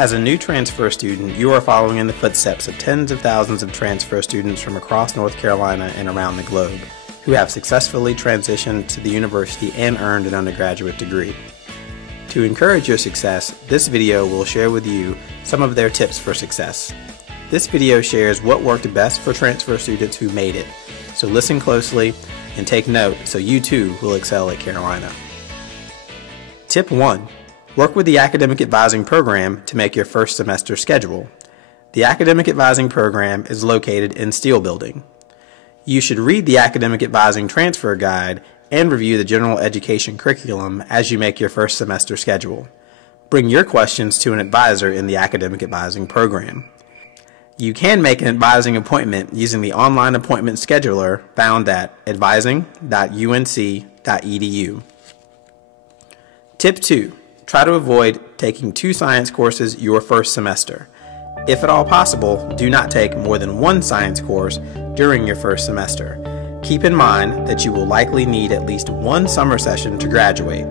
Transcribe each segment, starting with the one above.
As a new transfer student, you are following in the footsteps of tens of thousands of transfer students from across North Carolina and around the globe who have successfully transitioned to the university and earned an undergraduate degree. To encourage your success, this video will share with you some of their tips for success. This video shares what worked best for transfer students who made it, so listen closely and take note so you too will excel at Carolina. Tip 1. Work with the Academic Advising Program to make your first semester schedule. The Academic Advising Program is located in Steele Building. You should read the Academic Advising Transfer Guide and review the General Education curriculum as you make your first semester schedule. Bring your questions to an advisor in the Academic Advising Program. You can make an advising appointment using the online appointment scheduler found at advising.unc.edu. Tip 2. Try to avoid taking 2 science courses your first semester. If at all possible, do not take more than 1 science course during your first semester. Keep in mind that you will likely need at least 1 summer session to graduate.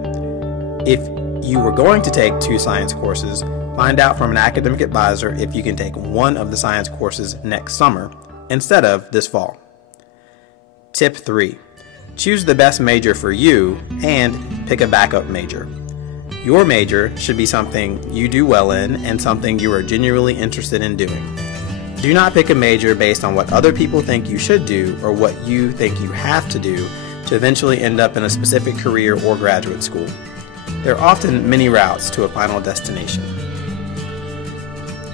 If you were going to take 2 science courses, find out from an academic advisor if you can take one of the science courses next summer instead of this fall. Tip 3. Choose the best major for you and pick a backup major. Your major should be something you do well in and something you are genuinely interested in doing. Do not pick a major based on what other people think you should do or what you think you have to do to eventually end up in a specific career or graduate school. There are often many routes to a final destination.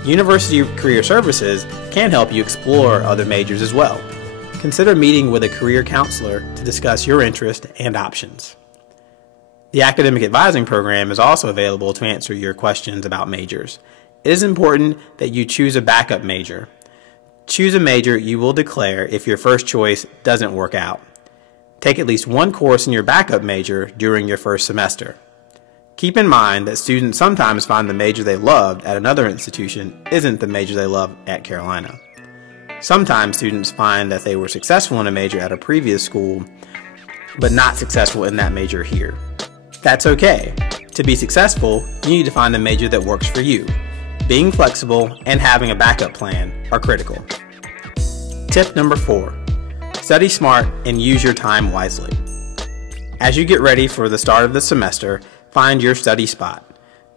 University Career Services can help you explore other majors as well. Consider meeting with a career counselor to discuss your interest and options. The Academic Advising Program is also available to answer your questions about majors. It is important that you choose a backup major. Choose a major you will declare if your first choice doesn't work out. Take at least 1 course in your backup major during your first semester. Keep in mind that students sometimes find the major they loved at another institution isn't the major they love at Carolina. Sometimes students find that they were successful in a major at a previous school, but not successful in that major here. That's okay. To be successful, you need to find a major that works for you. Being flexible and having a backup plan are critical. Tip number 4. Study smart and use your time wisely. As you get ready for the start of the semester, find your study spot.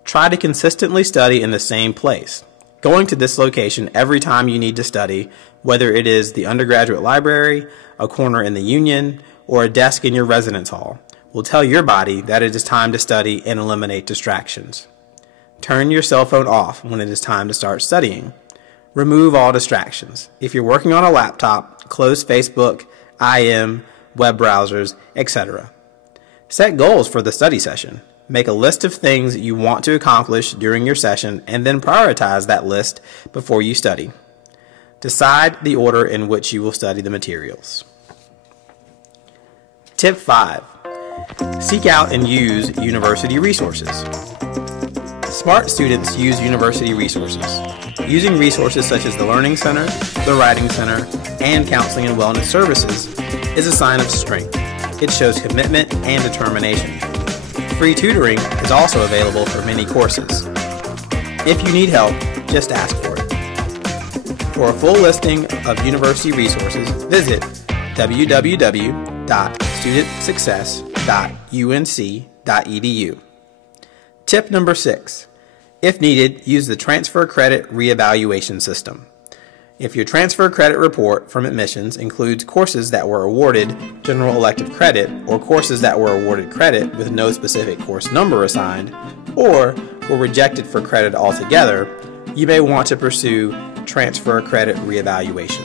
Try to consistently study in the same place. Going to this location every time you need to study, whether it is the undergraduate library, a corner in the union, or a desk in your residence hall, will tell your body that it is time to study and eliminate distractions. Turn your cell phone off when it is time to start studying. Remove all distractions. If you're working on a laptop, close Facebook, IM, web browsers, etc. Set goals for the study session. Make a list of things you want to accomplish during your session and then prioritize that list before you study. Decide the order in which you will study the materials. Tip 5. Seek out and use university resources. Smart students use university resources. Using resources such as the Learning Center, the Writing Center, and Counseling and Wellness Services is a sign of strength. It shows commitment and determination. Free tutoring is also available for many courses. If you need help, just ask for it. For a full listing of university resources, visit www.studentsuccess.unc.edu. Tip number 6. If needed, use the Transfer Credit Reevaluation System. If your transfer credit report from admissions includes courses that were awarded general elective credit or courses that were awarded credit with no specific course number assigned or were rejected for credit altogether, you may want to pursue transfer credit reevaluation.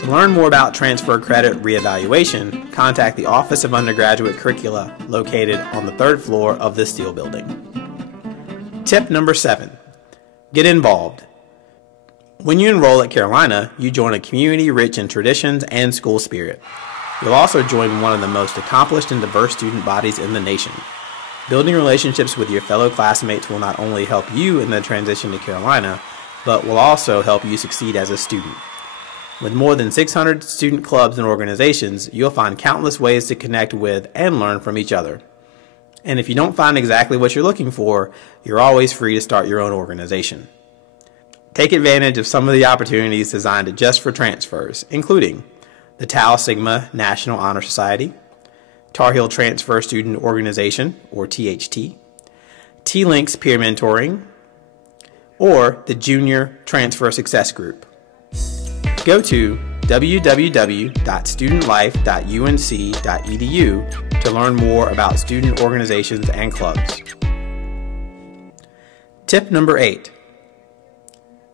To learn more about transfer credit reevaluation, contact the Office of Undergraduate Curricula located on the 3rd floor of this steel building. Tip number 7, get involved. When you enroll at Carolina, you join a community rich in traditions and school spirit. You'll also join one of the most accomplished and diverse student bodies in the nation. Building relationships with your fellow classmates will not only help you in the transition to Carolina, but will also help you succeed as a student. With more than 600 student clubs and organizations, you'll find countless ways to connect with and learn from each other. And if you don't find exactly what you're looking for, you're always free to start your own organization. Take advantage of some of the opportunities designed just for transfers, including the Tau Sigma National Honor Society, Tar Heel Transfer Student Organization, or THT, T-Links Peer Mentoring, or the Junior Transfer Success Group. Go to www.studentlife.unc.edu to learn more about student organizations and clubs. Tip number 8.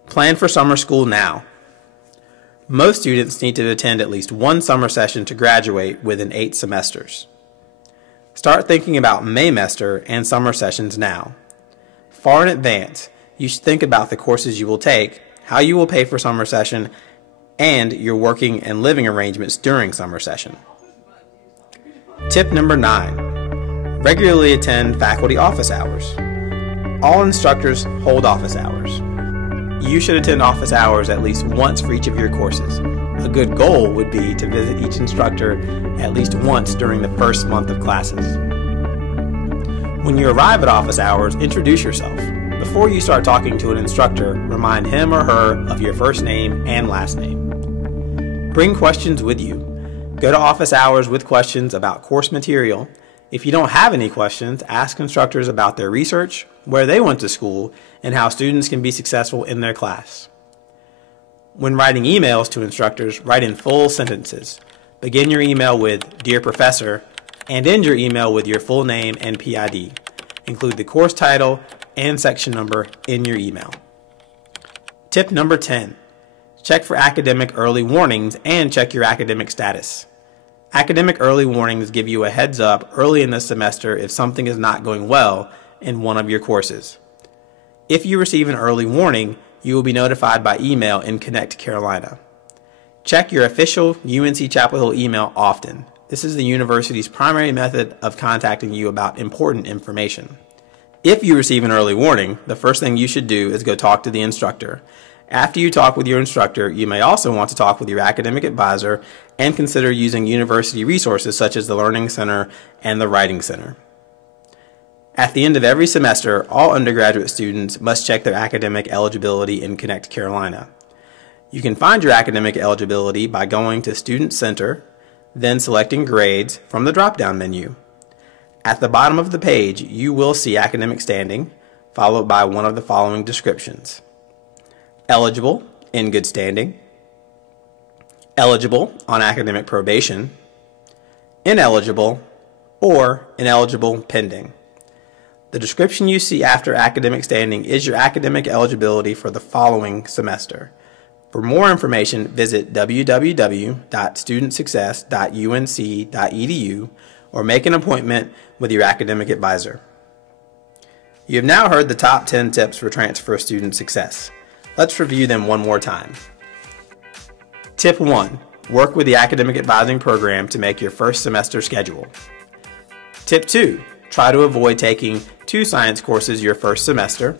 Plan for summer school now. Most students need to attend at least one summer session to graduate within 8 semesters. Start thinking about Maymester and summer sessions now. Far in advance, you should think about the courses you will take, how you will pay for summer session, and your working and living arrangements during summer session. Tip number 9. Regularly attend faculty office hours. All instructors hold office hours. You should attend office hours at least once for each of your courses. A good goal would be to visit each instructor at least once during the first month of classes. When you arrive at office hours, introduce yourself. Before you start talking to an instructor, remind him or her of your first name and last name. Bring questions with you. Go to office hours with questions about course material. If you don't have any questions, ask instructors about their research, where they went to school, and how students can be successful in their class. When writing emails to instructors, write in full sentences. Begin your email with "Dear Professor," and end your email with your full name and PID. Include the course title and section number in your email. Tip number 10. Check for academic early warnings and check your academic status. Academic early warnings give you a heads up early in the semester if something is not going well in one of your courses. If you receive an early warning, you will be notified by email in Connect Carolina. Check your official UNC-Chapel Hill email often. This is the university's primary method of contacting you about important information. If you receive an early warning, the first thing you should do is go talk to the instructor. After you talk with your instructor, you may also want to talk with your academic advisor and consider using university resources such as the Learning Center and the Writing Center. At the end of every semester, all undergraduate students must check their academic eligibility in Connect Carolina. You can find your academic eligibility by going to Student Center, then selecting Grades from the drop-down menu. At the bottom of the page, you will see academic standing, followed by one of the following descriptions: eligible, in good standing; eligible, on academic probation; ineligible, or ineligible pending. The description you see after academic standing is your academic eligibility for the following semester. For more information, visit www.studentsuccess.unc.edu or make an appointment with your academic advisor. You have now heard the top 10 tips for transfer student success. Let's review them one more time. Tip 1. Work with the academic advising program to make your first semester schedule. Tip 2. Try to avoid taking 2 science courses your first semester.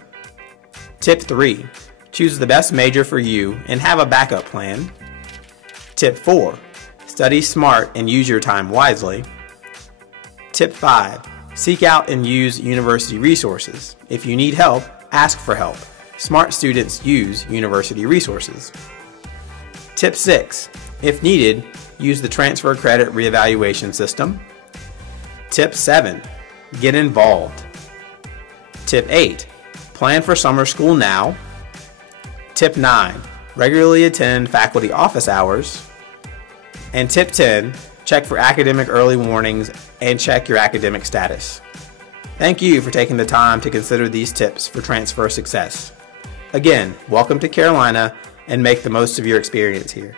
Tip 3. Choose the best major for you and have a backup plan. Tip 4. Study smart and use your time wisely. Tip 5. Seek out and use university resources. If you need help, ask for help. Smart students use university resources. Tip 6. If needed, use the transfer credit reevaluation system. Tip 7. Get involved. Tip 8. Plan for summer school now. Tip 9. Regularly attend faculty office hours. And Tip 10. Check for academic early warnings and check your academic status. Thank you for taking the time to consider these tips for transfer success. Again, welcome to Carolina and make the most of your experience here.